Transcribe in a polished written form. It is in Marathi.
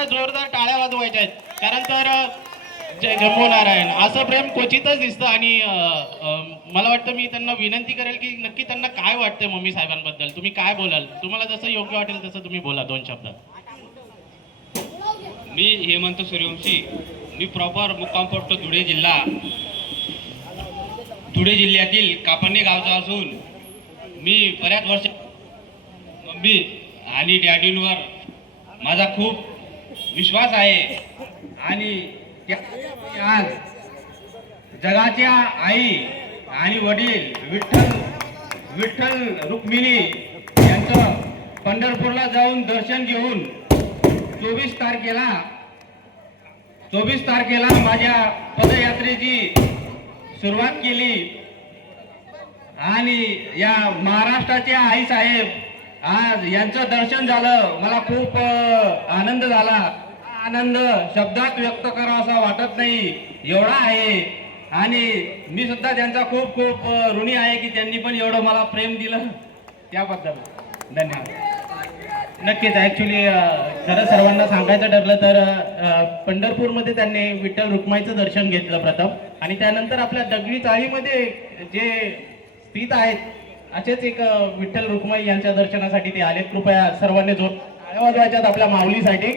कृपया जोरदार टाळ्या वाजवायच्या आहेत, कारण तर जय गमो नारायण असं प्रेम क्वचितच दिसतं. आणि मला वाटतं मी त्यांना विनंती करेल की नक्की त्यांना काय वाटतंय मम्मी साहेबांबद्दल. तुम्ही काय बोलाल? तुम्हाला जसं योग्य वाटेल तसं तुम्ही बोला 2 शब्दात. मी हेमंत सूर्यवंशी, मी प्रॉपर मुक्काम पोस्ट धुळे जिल्ह्यातील कापणी गावचा असून मी बऱ्याच वर्ष मम्मी आणि डॅडींवर माझा खूप विश्वास आहे आणि आज जगाच्या आई आणि वडील विठ्ठल रुक्मिणी यांचं पंढरपूरला जाऊन दर्शन घेऊन 24 तारखेला माझ्या पदयात्रेची सुरुवात केली आणि या महाराष्ट्राचे आई साहेब आज यांचं दर्शन झालं. मला खूप आनंद झाला. आनंद शब्दात व्यक्त करावा असा वाटत नाही, एवढा आहे. आणि मी सुद्धा त्यांचा खूप खूप ऋणी आहे की त्यांनी पण एवढं मला प्रेम दिलं, त्याबद्दल धन्यवाद. नक्कीच. ॲक्च्युली खरं सर्वांना सांगायचं ठरलं तर पंढरपूरमध्ये त्यांनी विठ्ठल रुक्माईचं दर्शन घेतलं प्रथम, आणि त्यानंतर आपल्या दगडी चाळीमध्ये जे स्थित आहेत असेच एक विठ्ठल रुक्माई यांच्या दर्शनासाठी ते आले. कृपया सर्वांनी जोर टाळ्या वाजवायच्यात आपल्या माऊलीसाठी.